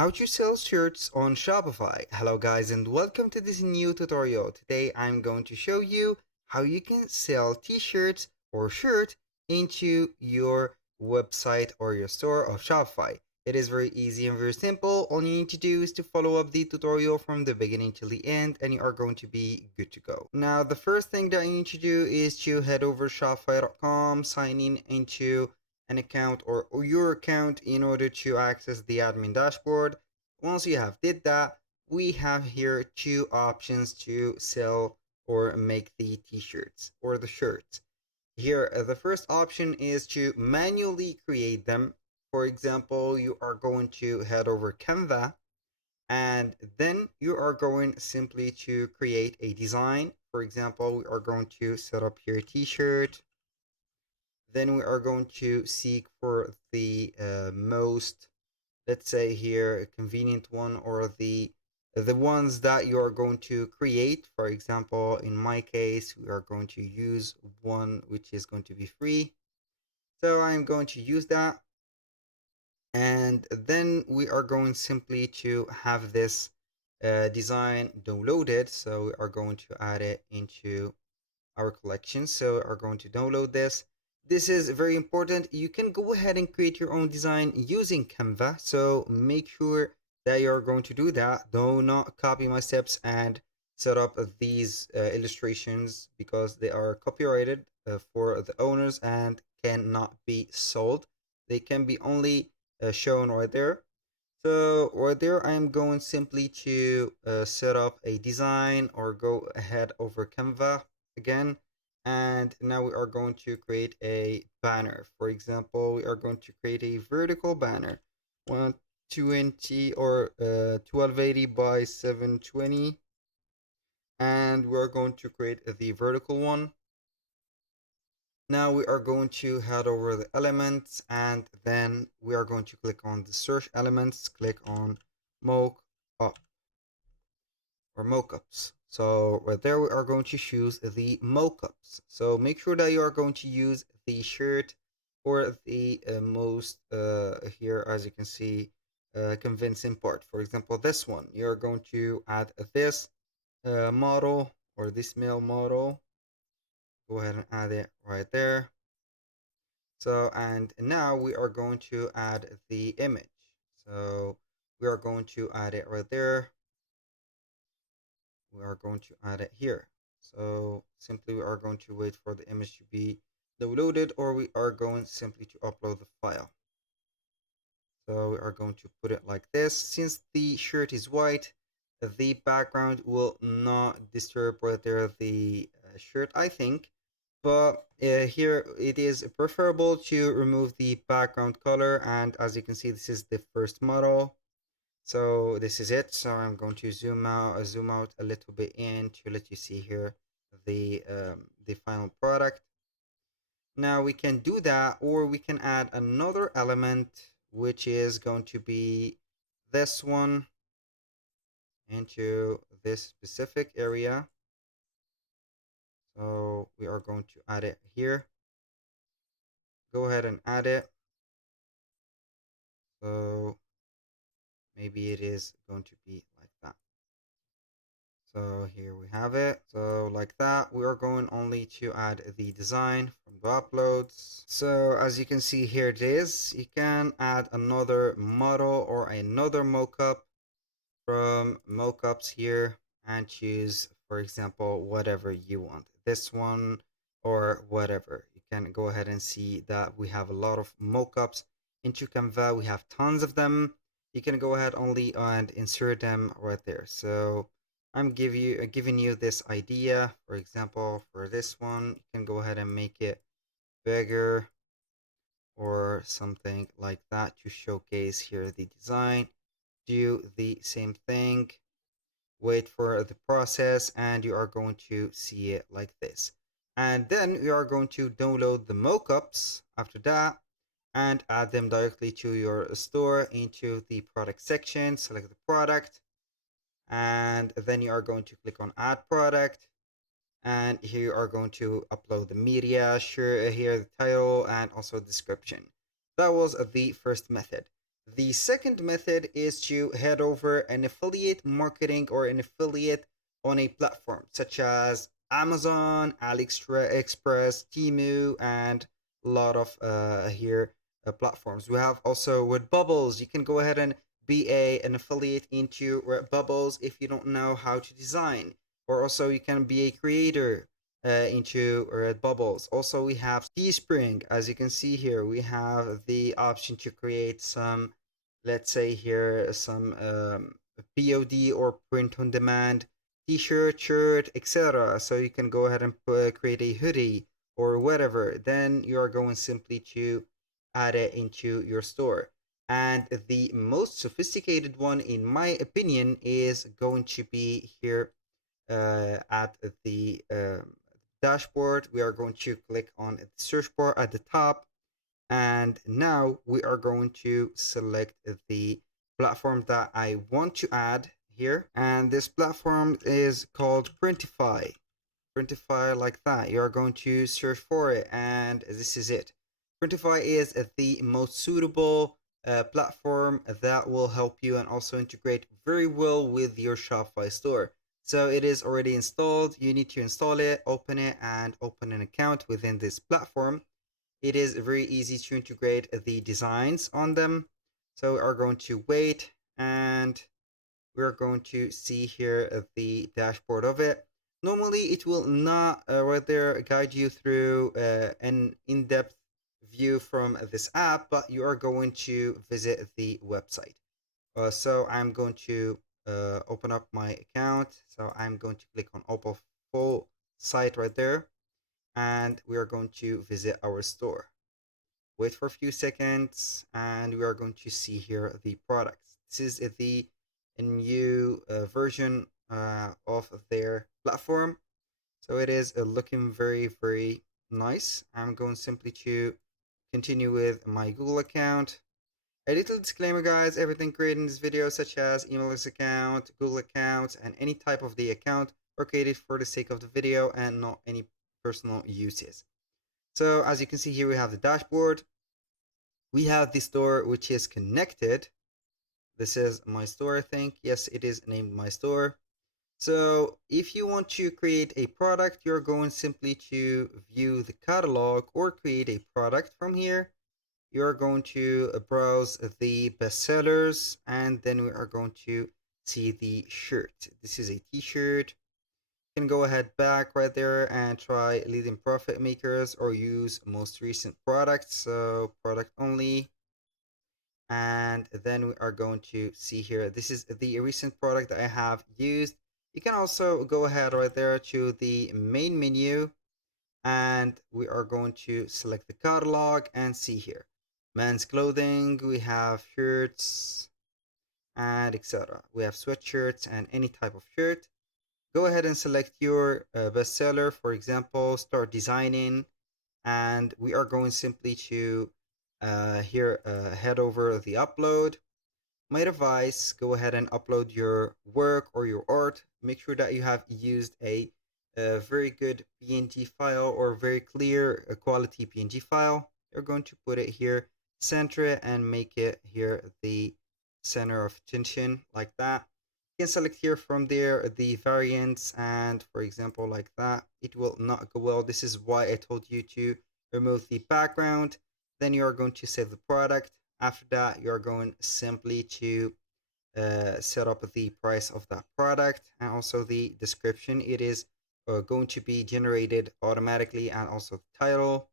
How to sell shirts on Shopify. Hello guys and welcome to this new tutorial. Today I'm going to show you how you can sell t-shirts or shirt into your website or your store of Shopify. It is very easy and very simple. All you need to do is to follow up the tutorial from the beginning till the end and you are going to be good to go. Now the first thing that you need to do is to head over shopify.com, sign in into an account or your account in order to access the admin dashboard. Once you have did that, we have here two options to sell or make the t-shirts or the shirts. Here, the first option is to manually create them. For example, you are going to head over Canva and then you are going simply to create a design. For example, we are going to set up here a t-shirt. Then we are going to seek for the most, let's say here, a convenient one or the ones that you are going to create. For example, in my case, we are going to use one which is going to be free. So I'm going to use that. And then we are going simply to have this design downloaded. So we are going to add it into our collection. So we are going to download this. This is very important. You can go ahead and create your own design using Canva. So make sure that you're going to do that. Do not copy my steps and set up these illustrations because they are copyrighted for the owners and cannot be sold. They can be only shown right there. So right there, I am going simply to set up a design or go ahead over Canva again. And now we are going to create a banner. For example, we are going to create a vertical banner, 120 or 1280 by 720. And we're going to create the vertical one. Now we are going to head over the elements and then we are going to click on the search elements, click on mock up or mockups. So right there we are going to choose the mockups. So make sure that you are going to use the shirt or the most here, as you can see, convincing part. For example, this one, you're going to add this model or this male model. Go ahead and add it right there. So, and now we are going to add the image. So we are going to add it right there. We are going to add it here. So simply we are going to wait for the image to be downloaded, or we are going simply to upload the file. So we are going to put it like this. Since the shirt is white, the background will not disturb right there the shirt, I think. But here it is preferable to remove the background color, and as you can see, this is the first model. So this is it. So I'm going to zoom out a little bit in to let you see here the final product. Now we can do that, or we can add another element, which is going to be this one into this specific area. So we are going to add it here. Go ahead and add it. So maybe it is going to be like that. So here we have it. So like that, we are going only to add the design from the uploads. So as you can see here it is. You can add another model or another mockup from mockups here and choose, for example, whatever you want. This one or whatever. You can go ahead and see that we have a lot of mockups into Canva. We have tons of them. You can go ahead only and insert them right there. So I'm giving you this idea. For example, for this one, you can go ahead and make it bigger or something like that to showcase here the design. Do the same thing, wait for the process, and you are going to see it like this. And then we are going to download the mockups after that and add them directly to your store into the product section. Select the product, and then you are going to click on add product, and here you are going to upload the media, here the title, and also description. That was the first method. The second method is to head over an affiliate marketing or an affiliate on a platform such as Amazon, AliExpress, Temu, and a lot of here platforms. We have also with Bubbles. You can go ahead and be an affiliate into Bubbles if you don't know how to design, or also you can be a creator into Bubbles. Also, we have Teespring. As you can see here, we have the option to create some, let's say here, some POD or print on demand t-shirt, shirt, etc. So you can go ahead and create a hoodie or whatever. Then you are going simply to add it into your store. And the most sophisticated one, in my opinion, is going to be here at the dashboard. We are going to click on the search bar at the top, and now we are going to select the platform that I want to add here, and this platform is called Printify, like that. You are going to search for it, and this is it. Printify is the most suitable platform that will help you and also integrate very well with your Shopify store. So it is already installed. You need to install it, open it, and open an account within this platform. It is very easy to integrate the designs on them. So we are going to wait, and we're going to see here the dashboard of it. Normally, it will not right there guide you through an in-depth view from this app, but you are going to visit the website. So I'm going to open up my account. So I'm going to click on open full site right there, and we are going to visit our store. Wait for a few seconds, and we are going to see here the products. This is the new version of their platform. So it is looking very, very nice. I'm going simply to continue with my Google account. A little disclaimer, guys: everything created in this video, such as email account, Google account, and any type of the account, are created for the sake of the video and not any personal uses. So as you can see here, we have the dashboard. We have the store which is connected. This is my store, I think. Yes, it is named my store. So if you want to create a product, you're going simply to view the catalog or create a product from here. You're going to browse the bestsellers, and then we are going to see the shirt. This is a t-shirt. You can go ahead back right there and try leading profit makers or use most recent products. So product only. And then we are going to see here, this is the recent product that I have used. You can also go ahead right there to the main menu, and we are going to select the catalog and see here men's clothing. We have shirts and etc. We have sweatshirts and any type of shirt. Go ahead and select your bestseller, for example, start designing, and we are going simply to here head over the upload. My advice: go ahead and upload your work or your art. Make sure that you have used a very good PNG file or very clear quality PNG file. You're going to put it here, center it, and make it here the center of attention, like that. You can select here from there the variants, and for example, like that. It will not go well. This is why I told you to remove the background. Then you are going to save the product. After that, you are going simply to set up the price of that product and also the description. It is going to be generated automatically, and also the title.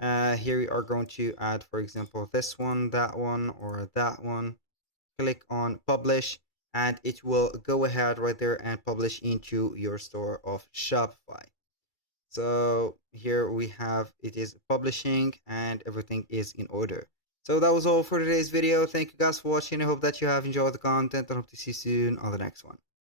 Here we are going to add, for example, this one, that one, or that one. Click on publish, and it will go ahead right there and publish into your store of Shopify. So here we have, it is publishing and everything is in order. So that was all for today's video. Thank you guys for watching. I hope that you have enjoyed the content and hope to see you soon on the next one.